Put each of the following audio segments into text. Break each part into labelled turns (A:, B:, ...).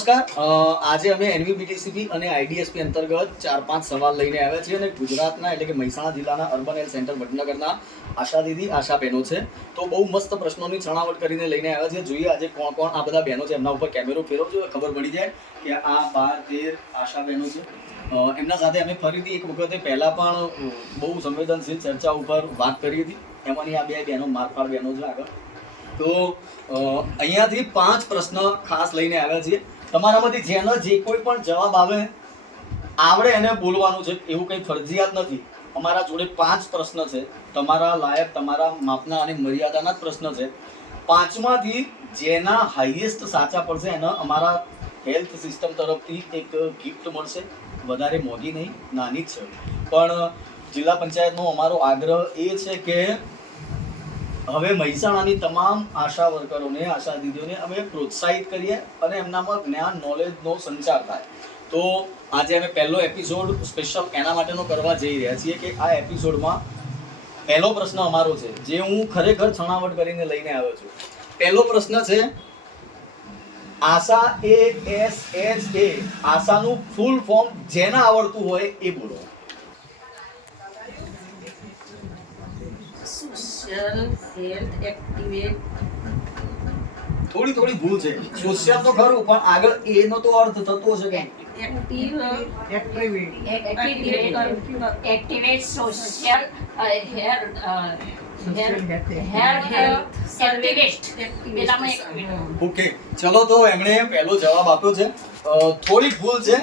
A: નમસ્કાર. આજે અમે એનવીબીટીસીપી અને આઈડીએસપી અંતર્ગત ચાર પાંચ સવાલ લઈને આવ્યા છીએ અને ગુજરાતના એટલે કે મહેસાણા જિલ્લાના અર્બન હેલ્થ સેન્ટર વડનગરના આશા દીદી આશા બહેનો છે. તો બહુ મસ્ત પ્રશ્નોની છણાવટ કરીને લઈને આવ્યા છે જોઈએ આજે કોણ કોણ આ બધા બહેનો છે. એમના ઉપર કેમેરો ફેરવજો. ખબર પડી જાય કે આ બાર, તેર આશા બહેનો છે. એમના સાથે અમે ફરીથી એક વખતે પહેલાં પણ બહુ સંવેદનશીલ ચર્ચા ઉપર વાત કરી હતી. એમાંની આ બે બહેનો મારફાડ બહેનો છે આગળ. તો અહીંયાથી પાંચ પ્રશ્ન ખાસ લઈને આવ્યા છીએ. તમારામાંથી જેનો જે કોઈ પણ જવાબ આવે, આવડે એને બોલવાનું છે, એવું કંઈ ફરજિયાત નથી. અમારા જોડે પાંચ પ્રશ્ન છે. તમારા લાયક, તમારા માપના અને મર્યાદાના જ પ્રશ્ન છે. પાંચમાંથી જેના હાઈએસ્ટ સાચા પડશે, એને અમારા હેલ્થ સિસ્ટમ તરફથી એક ગિફ્ટ મળશે. વધારે મોંઘી નહીં, નાની જ છે. પણ જિલ્લા પંચાયતનો અમારો આગ્રહ એ છે કે હવે મહેસાણાની તમામ આશા વર્કરોને, આશા દીદીઓને અમે પ્રોત્સાહિત કરીએ અને એમનામાં જ્ઞાન નોલેજનો સંચાર થાય. તો આજે અમે પહેલો એપિસોડ સ્પેશિયલ એના માટેનો કરવા જઈ રહ્યા છીએ કે આ એપિસોડમાં પહેલો પ્રશ્ન અમારો છે, જે હું ખરેખર છણાવટ કરીને લઈને આવ્યો છું. પહેલો પ્રશ્ન છે, ASHA A S H A, આશાનું full form જેને આવડતું હોય એ બોલો.
B: સોશિયલ સેલ્ફ એક્ટિવેટ
A: થોડી થોડી ભૂલ છે. સોશિયલ તો ખરું પણ આગળ એનો તો અર્થ થતો હશે કે
B: active
C: activate activate hair hair uh,
B: health
C: પેલામાં એક
A: ઓકે ચલો તો એમણે પહેલો જવાબ આપ્યો છે. થોડી થોડીક ભૂલ છે.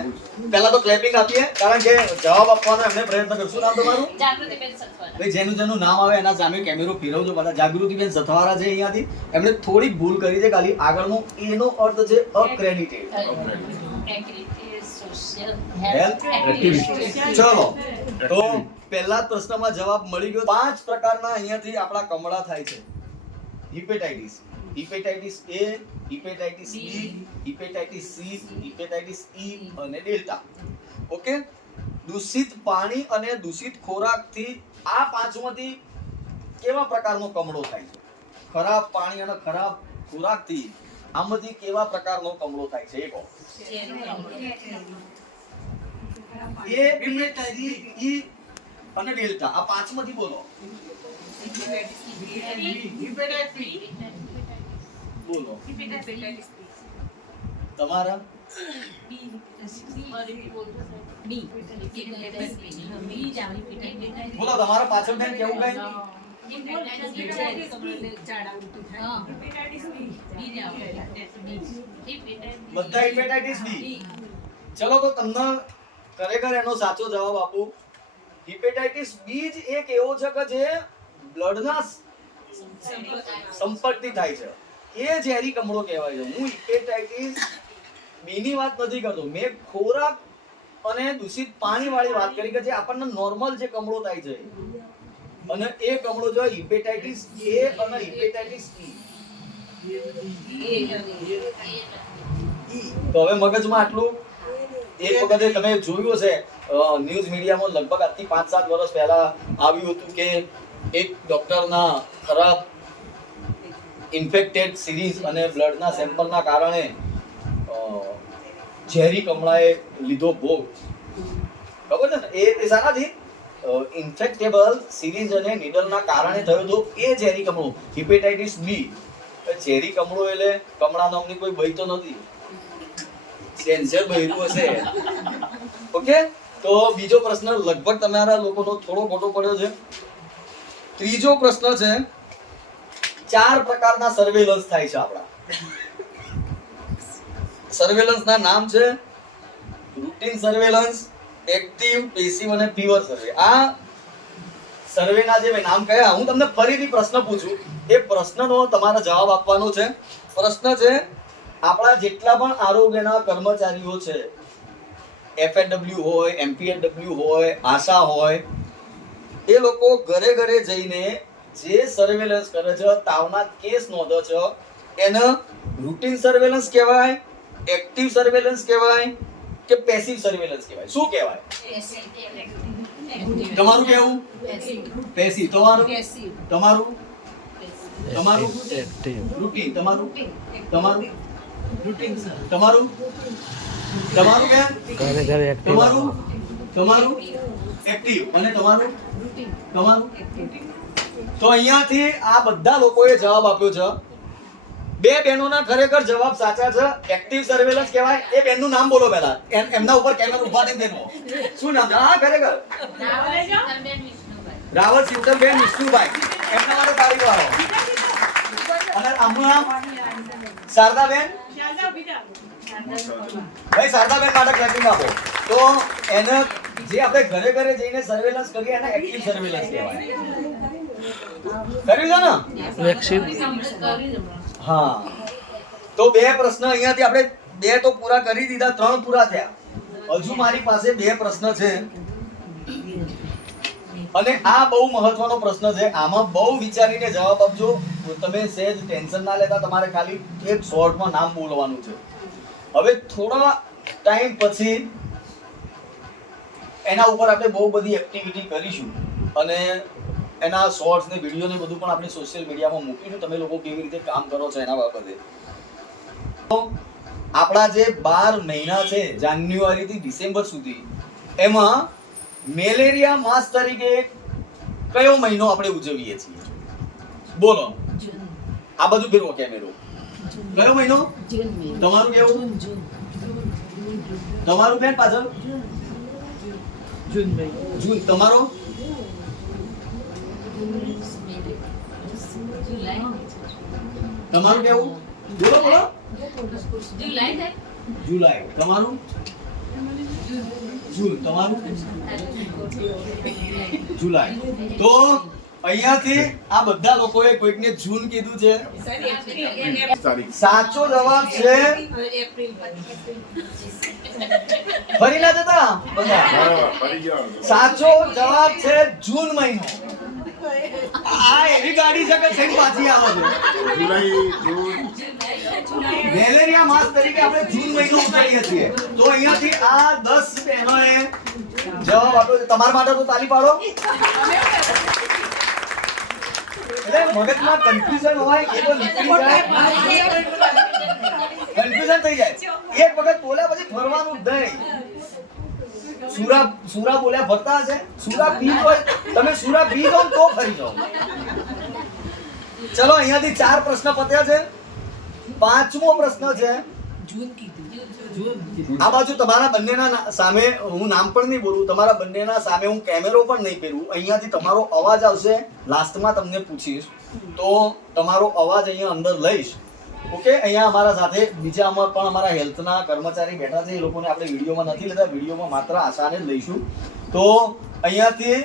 A: પહેલા તો ક્લેપિંગ આપીએ કારણ કે જવાબ આપવાનો એમને પ્રયત્ન કરશું. નામ તમારું?
C: જાગૃતિબેન સથવારા.
A: ભાઈ જેનું જેનું નામ આવે એના સામે કેમેરો ફેરવજો પાછા જાગૃતિબેન સથવારા છે અહીંયાથી. એમણે થોડી ભૂલ કરી છે ખાલી. આગળનો એનો અર્થ છે અક્રેડિટેડ. ચલો તો પહેલા જ પ્રશ્નમાં જવાબ મળી ગયો. પાંચ પ્રકારના અહીંયાથી આપણા કમળા થાય છે. Hepatitis. Hepatitis A hepatitis B hepatitis C hepatitis E અને ડેલ્ટા. ઓકે? દૂષિત પાણી અને દૂષિત ખોરાકથી આ પાંચમાંથી કેવા પ્રકારનો કમળો થાય છે? ખરાબ પાણી અને ખરાબ ખોરાકથી આમાંથી કેવા પ્રકારનો કમળો થાય છે? એ કહો એ અને ડેલ્ટા. આ પાંચમાંથી બોલો. બોલો. તમારા? બોલો, તમારા પાછળ બેન કેવું કઈ? બી તો તમને ખરેખર એનો સાચો જવાબ આપું. હિપેટાઇટિસ બી જ એક એવો છે કે જે બ્લડના સંપર્કથી થાય છે. એ ઝેરી કમળો કહેવાય છે. હું હિપેટાઇટિસ બીની વાત નથી કરતો. મેં ખોરાક અને દૂષિત પાણી વાળી વાત કરી કે જે આપણને નોર્મલ જે કમળો થાય છે. અને એ કમળો જો હિપેટાઇટિસ એ અને હિપેટાઇટિસ ઈ. હવે મગજમાં આટલું? એક વખતે તમે જોયું હશે ન્યૂઝ મીડિયામાં લગભગ આજથી પાંચ સાત વર્ષ પહેલા આવ્યું હતું કે એક ડોક્ટરના ખરાબ ઇન્ફેક્ટેડ સિરીઝ અને બ્લડના સેમ્પલના કારણે ઝેરી કમળાએ લીધો ભોગ. ખબર છે ને? એ શાનાથી ઇન્ફેક્ટેબલ સિરીઝ અને નીડલના કારણે થયો હતો એ ઝેરી કમળો. Hepatitis B. ઝેરી કમળો એટલે કમળા નામની કોઈ ભય તો નથી કેન્સર ભયરું હશે. ઓકે? તો બીજો પ્રશ્ન, લગભગ તમારા લોકોનો થોડો ખોટો પડ્યો છે. ત્રીજો પ્રશ્ન છે, ચાર પ્રકારના સર્વેલન્સ થાય છે આપણા. સર્વેલન્સ ના નામ છે રૂટીન સર્વેલન્સ એક્ટિવ પેસિવ અને પીવર સર્વે આ સર્વેના જે મેં નામ કયા, હું તમને ફરીથી પ્રશ્ન પૂછું. એ પ્રશ્નનો તમારે જવાબ આપવાનો છે. પ્રશ્ન છે, આપણા જેટલા પણ આરોગ્યના કર્મચારીઓ છે એફએડબ્લ્યુ હોય એમપીએડબ્લ્યુ હોય, આશા હોય એ લોકો ઘરે ઘરે જઈને જે સર્વેલન્સ કરે છે તાવના કેસ નોંધો છે એને રૂટીન સર્વેલન્સ કહેવાય એક્ટિવ સર્વેલન્સ કહેવાય કે પેસિવ સર્વેલન્સ કહેવાય? શું કહેવાય? તમારું કેવું પેસિવ તમારું? તમારું? તમારું? રૂટીન તમારું? તમારું? તમારું? તમારું બેન
D: ઘરે ઘરે એક્ટિવ
A: તમારું? તમારું? એક્ટિવ અને તમારું? તમારું? તો અહીંયાથી આ બધા લોકોએ જવાબ આપ્યો છે. બે બહેનોના ખરેખર જવાબ સાચા છે. એક્ટિવ સર્વેલન્સ કહેવાય. એ બેનનું નામ બોલો પહેલા. એમ- એમના ઉપર કેમેરા ઊભા થઈને બેનો શું નામ? હા ખરેખર. રાવલ શિવતરબેન વિષ્ણુભાઈ. એમના માટે તારી વાળો. અને હમણાં શારદાબેન? ભાઈ શારદાબેન માટે ક્લેપિંગ આપો. તો એને જે આપણે ઘરે ઘરે જઈને સર્વેલન્સ કરીએ એને એક્ટિવ સર્વેલન્સ કહેવાય. કર્યું છે ને?
D: વેક્સિન
A: હા. તો બે પ્રશ્ન અહીંયાથી આપણે બે તો પૂરા કરી દીધા ત્રણ પૂરા થયા. હજુ મારી પાસે બે પ્રશ્ન છે. અને આ બહુ મહત્વનો પ્રશ્ન છે. આમાં બહુ વિચારીને જવાબ આપજો. તમે સહેજ ટેન્શન ના લેતા તમારે ખાલી એક શોર્ટમાં નામ બોલવાનું છે. હવે થોડા ટાઈમ પછી એના ઉપર આપણે બહુ બધી એક્ટિવિટી કરીશું. અને એના શોર્ટ્સ ને વીડિયો ને બધું પણ આપણે સોશિયલ મીડિયામાં મૂકીશું. તમે લોકો કેવી રીતે કામ કરો છો એના બાબતે. તો આપણા જે બાર મહિના છે જાન્યુઆરી થી ડિસેમ્બર સુધી એમાં મેલેરિયા માસ તરીકે કયો મહિનો આપણે ઉજવીએ છીએ? બોલો. આ બધું ફેરવો કેમેરો. કયો મહિનો? તમારું કેવું? તમારું બેન પાછળ? જૂન તમારો? તમારું કેવું? બોલો બોલો. જુલાઈ. તમારું? જૂન તમારું? જુલાઈ. તો અહીંયાથી આ બધા લોકોએ કોઈકને જૂન કીધું છે. સાચો જવાબ છે. ફરી ના જતા? બધા. સાચો જવાબ છે જૂન મહિનો. આ એવી ગાડી છે કે થઈને પાછી આવે છે. મેલેરિયા માસ તરીકે આપણે જૂન મહિનો ઉતારીએ છીએ. તો અહીંયાથી આ 10 બહેનોએ જવાબ આપ્યો તમારા માટે તો તાલી પાડો. એટલે મગજમાં કન્ફ્યુઝન હોય એ તો નીકળી જાય? કન્ફ્યુઝન થઈ જાય. એક વખત બોલ્યા પછી ફરવાનું દય નહીં. સુરા સુરા બોલ્યા ફરતા હશે. સુરા પી હોય. તમે સુરા પી જાઓ તો ફરી જાઓ. ચલો અહીંયાથી ચાર પ્રશ્ન પત્યા છે. પાંચમો પ્રશ્ન છે. આ બાજુ તમારા બંનેના સામે હું નામ પણ નહીં બોલું, તમારા બંનેના સામે હું કેમેરો પણ નહીં પહેરું. અહીંયાથી તમારો અવાજ આવશે, લાસ્ટમાં તમને પૂછીશ. તો તમારો અવાજ અહીંયા અંદર લઈશ. ઓકે, અહીંયા અમારા સાથે બીજા અમાર પણ અમારા હેલ્થના કર્મચારી બેઠા છે, એ લોકોને આપણે વિડીયોમાં નથી લેતા, વિડીયોમાં માત્ર આશાને જ લઈશું. તો અહીંયાથી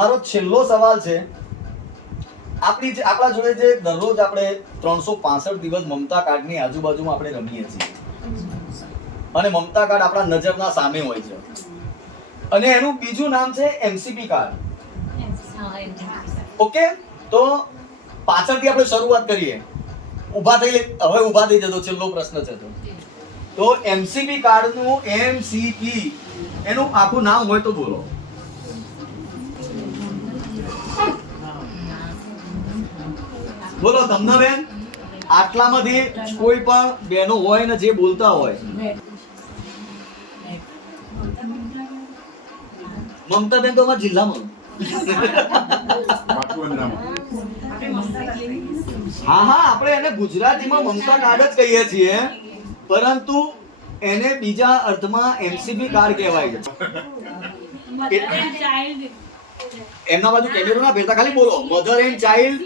A: મારો છેલ્લો સવાલ છે. આપણી જે આપણા જોડે જે દરરોજ આપણે ત્રણસો પાસઠ દિવસ મમતા કાર્ડની આજુબાજુમાં આપણે રમીએ છીએ. અને મમતા કાર્ડ આપણા નજરના સામે હોય છે. અને એનું બીજું નામ છે એમસીપી કાર્ડ. ઓકે? તો પાછળથી આપણે શરૂઆત કરીએ. ઊભા થઈ હવે ઊભા થઈ જતો છેલ્લો પ્રશ્ન છે તો. તો એમસીપી કાર્ડનું એમસીપી એનું આખું નામ હોય તો બોલો. બોલો, તમને બેન. આટલામાંથી કોઈ પણ બહેનો હોય ને જે બોલતા હોય. મમતા બેન તો અમારા જિલ્લામાં હા હા આપણે એને ગુજરાતીમાં મમતા કાર્ડ જ કહીએ છીએ પરંતુ એને બીજા અર્થમાં એમસીબી કાર્ડ કહેવાય છે. એમના બાજુ કેમેરો ના ફેરતા ખાલી બોલો. મધર એન્ડ ચાઇલ્ડ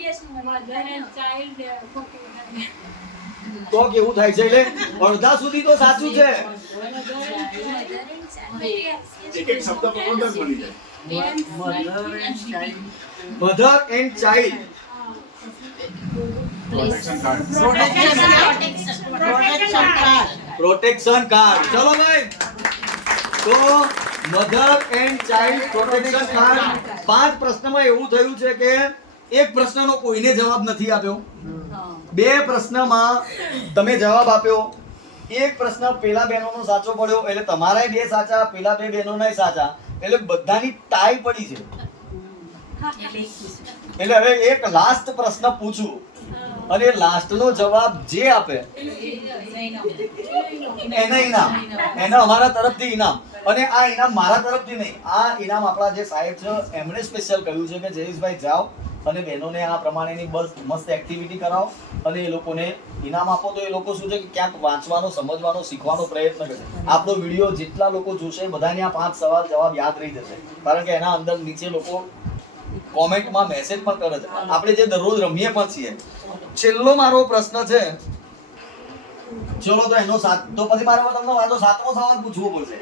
A: તો કેવું થાય છે એટલે અડધા સુધી તો સાચું છે. Mother and child protection card ચલો ભાઈ. તો mother and child protection card પાંચ પ્રશ્નમાં એવું થયું છે કે એક પ્રશ્નનો કોઈને જવાબ નથી આપ્યો. બે પ્રશ્નમાં તમે જવાબ આપ્યો. એક પ્રશ્ન પેલા બહેનોનો સાચો પડ્યો, એટલે તમારાય બે સાચા, પેલા બે બહેનોનાય સાચા. એટલે બધાની ટાઈ પડી છે. એટલે હવે એક લાસ્ટ પ્રશ્ન પૂછું. અને લાસ્ટનો જવાબ જે આપે. એને ઇનામ. એને અમારા તરફથી ઇનામ. અને આ ઇનામ મારા તરફથી નહીં. આ ઇનામ આપણા જે સાહેબ છે, એમણે સ્પેશિયલ કહ્યું છે કે જયેશભાઈ જાઓ. અને બહેનોને આ પ્રમાણેની બસ મસ્ત એક્ટિવિટી કરાવો. અને એ લોકોને ઇનામ આપો તો એ લોકો શું છે કે ક્યાંક વાંચવાનો, સમજવાનો, શીખવાનો પ્રયત્ન કરે. આપણો વીડિયો જેટલા લોકો જોશે, બધાને આ પાંચ સવાલ જવાબ યાદ રહી જશે. કારણ કે એના અંદર નીચે લોકો કોમેન્ટમાં મેસેજ પણ કરે છે. આપણે જે દરરોજ રમીએ પણ છીએ, છેલ્લો મારો પ્રશ્ન છે ચલો તો એનો સાત તો પછી મારે તમને વાંધો, સાતમો સવાલ પૂછવો પડશે.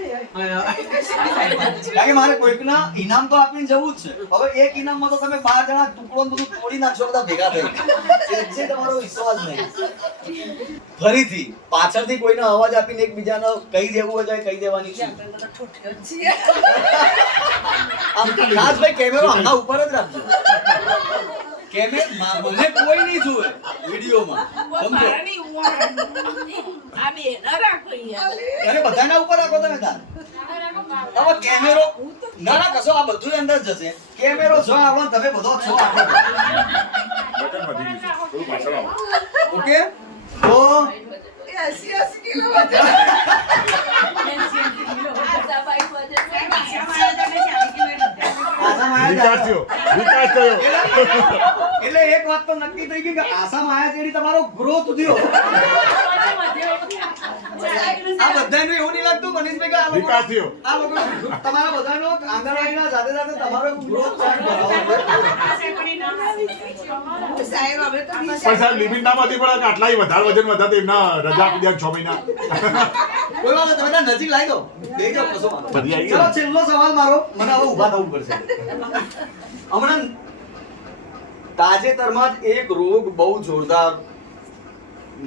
A: કારણ કે મારે કોઈકના ઇનામ તો આપીને જવું જ છે. હવે એક ઇનામમાં તો તમે બાર જણા ટુકડો બધું તોડી નાખશો બધા ભેગા થઈ છે તમારો વિશ્વાસ નહીં. ફરીથી, પાછળથી કોઈનો અવાજ આપીને એકબીજાને કહી દેવું હોય તો કહી દેવાની છે. આમ ખાસ ભાઈ કેમેરો આના ઉપર જ રાખજો. કેમે મા- મને કોઈ નહીં જુએ વિડીયોમાં સમજો? અરે બધાના ઉપર રાખો તમે તાર. હવે કેમેરો ના ના કશો આ બધું અંદર જશે. કેમેરો જો આપણો તમે બધો છો. ઓકે? તો આસામ આયા
D: વિકાસ થયો વિકાસ થયો
A: એટલે એક વાત તો નક્કી થઈ ગઈ કે આસામ આયા તેડી તમારો ગ્રોથ થયો આ બધાને એવું નહીં લાગતું મનીષભાઈ કે આ લોકો
D: વિકાસ થયો.
A: આ લોકો તમારા બધાનો આંગણવાડીના સાથે સાથે તમારો ગ્રોથ ચાર્ટ બનાવવો પડે.
D: પણ સાહેબ લિમિટ ના માંથી પડે આટલા વધારે વજન વધારે એમના રજા આપી દે છ મહિના.
A: કોઈ વાત તમે ત્યાં નજીક લાવી દો. કશો. ચલો છેલ્લો સવાલ મારો. મને હવે ઊભા થવું પડશે. હમણાં તાજેતરમાં જ એક રોગ બહુ જોરદાર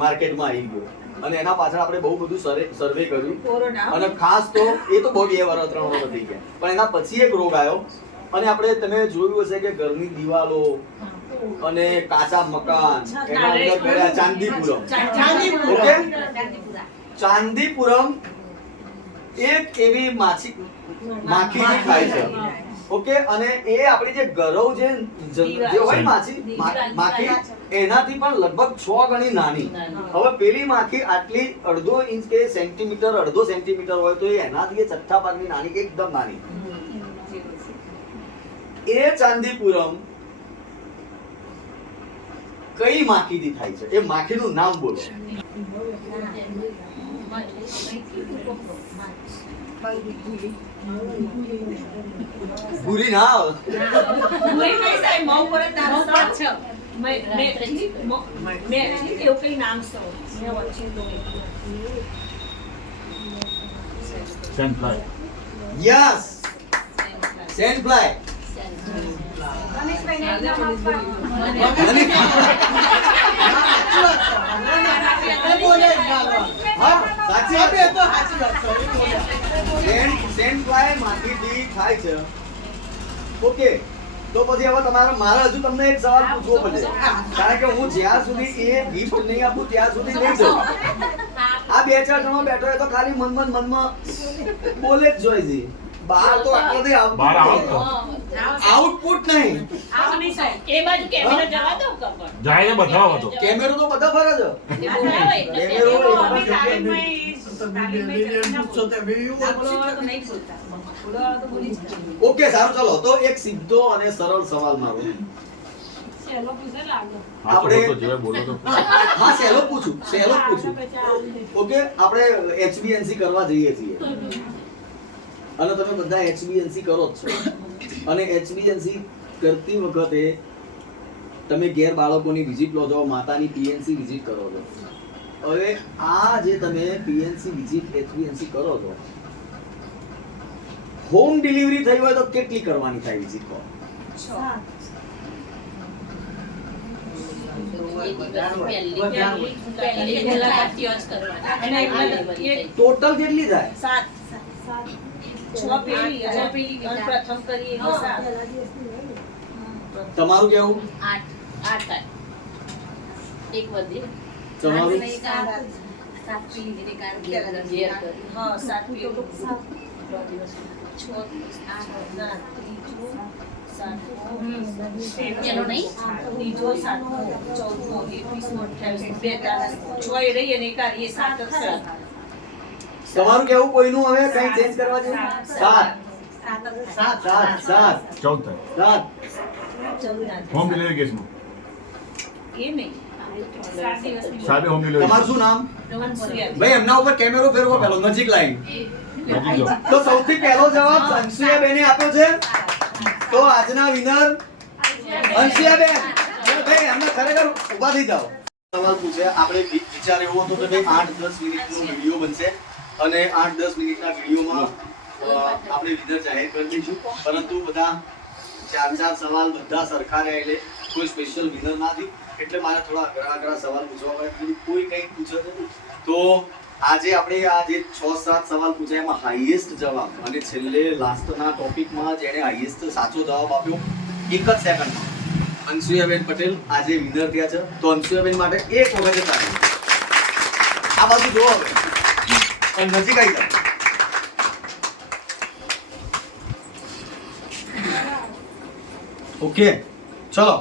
A: માર્કેટમાં આવી ગયો. અને એના પાછળ આપણે બહુ બધું સર્વે કર્યું. અને ખાસ તો એ તો બહુ બે વર્ષ ત્રણ વર્ષ થઈ ગયા. પણ એના પછી એક રોગ આવ્યો. અને આપણે તમે જોયું હશે કે ઘરની દિવાલો અને કાચા મકાન એના અંદર ગયા ચાંદીપુરમ. ઓકે ચાંદીપુરમ. એક એવી માછી માખી ખાય છે. ઓકે અને એ આપણી જે ગરવ જે જે હોય માછી માખી એનાથી પણ લગભગ છ ગણી નાની. હવે પેલી માખી આટલી અડધો ઇંચ કે સેન્ટીમીટર અડધો સેન્ટીમીટર હોય તો એનાથી એ છઠ્ઠા ભાગની નાની કે એકદમ નાની. એ ચાંદીપુરમ કઈ માખીથી થાય છે? એ માખીનું નામ બોલો. ભૂરી ના આવે.
D: Sand fly
A: yes sand fly સાચી વાત છે. સેન્ટ સેન્ટ ફ્લાય માખીથી થાય છે પછી હવે તમારે મારે હજુ તમને સવાલ પૂછવો પડશે કારણ કે હું જ્યાં સુધી એ ગિફ્ટ નહીં આપું ત્યાં સુધી નહીં આ બે ચાર જણા બેઠો હોય તો ખાલી મન મન મનમાં બોલે જ જોઈ બહાર તો
D: બહાર
A: output
D: આવો
A: નહીં.
C: એ બાજુ કેમેરો જવા દો કપડ
D: જાય ને બતાવો તો
A: કેમેરો તો બધા ફરે છે.
C: એ બોલાવો એટલે
A: કેમેરો
C: કેમેરો
A: એ ઓકે સારું ચાલો. તો એક સીધો અને સરળ સવાલ મારો. પૂછું પૂછું. ઓકે આપણે એચબીએનસી કરવા જઈએ છીએ. અને તમે બધા એચબીએનસી કરો જ છો. અને એચબીએનસી કરતી વખતે તમે ઘેર બાળકોની વિઝિટ લો છો, માતાની પીએનસી વિઝિટ કરો છો. હવે આ જે તમે પીએનસી વિઝિટ એચબીએનસી કરો છો હોમ ડિલિવરી થઈ હોય તો કેટલી કરવાની થાય વિઝિટ કહો
C: પહેલી મુલાકાત ત્યાં જ કરવાની.
A: ટોટલ કેટલી થાય તમારું કેવું?
C: આઠ આઠ આઠ. એક વધી.
A: તમારું. તમારું કેવું? કોઈનું હવે કઈ ચેન્જ કરવા જેવું સાત.
B: સાત.
A: સાત. સાત
D: ચૌદ
A: સાત.
D: હોમ ડિલિવરી કેસનું
B: એ નહીં. સાત દિવસની
D: હોમ ડિલિવરી
A: તમારું શું નામ? ભાઈ એમના ઉપર કેમેરો ફેરવો પેલો નજીક લાઈન તો સૌથી પહેલો જવાબ અંશુયા બેને આપ્યો છે. તો આજના વિનર અંશુયા બેન ભાઈ એમને ખરેખર ઊભા થઈ જાઓ. સવાલ પૂછે આપણે વિચાર એવો હતો કે ભાઈ આઠ દસ મિનિટનો વીડિયો બનશે અને આઠ દસ મિનિટના વિડીયોમાં આપણે વિનર જાહેર કરી દઈશું. પરંતુ બધા ચાર ચાર સવાલ બધા સરખા રહ્યા એટલે કોઈ સ્પેશિયલ વિનર ના થયું એટલે મારે થોડા અઘરા અઘરા સવાલ પૂછવા પડે. કોઈ કંઈ પૂછે છે તો આજે આપણે આ જે છ સાત સવાલ પૂછ્યા એમાં હાઈએસ્ટ જવાબ અને છેલ્લે લાસ્ટના ટોપિકમાં જેણે હાઈએસ્ટ સાચો જવાબ આપ્યો, એક જ સેકન્ડમાં અંશુયાબેન પટેલ આજે વિનર થયા છે. તો અંશુયાબેન માટે એક વખત આ બાજુ જોવો હવે. નજીક આવી જાઓ. ઓકે. ચલો.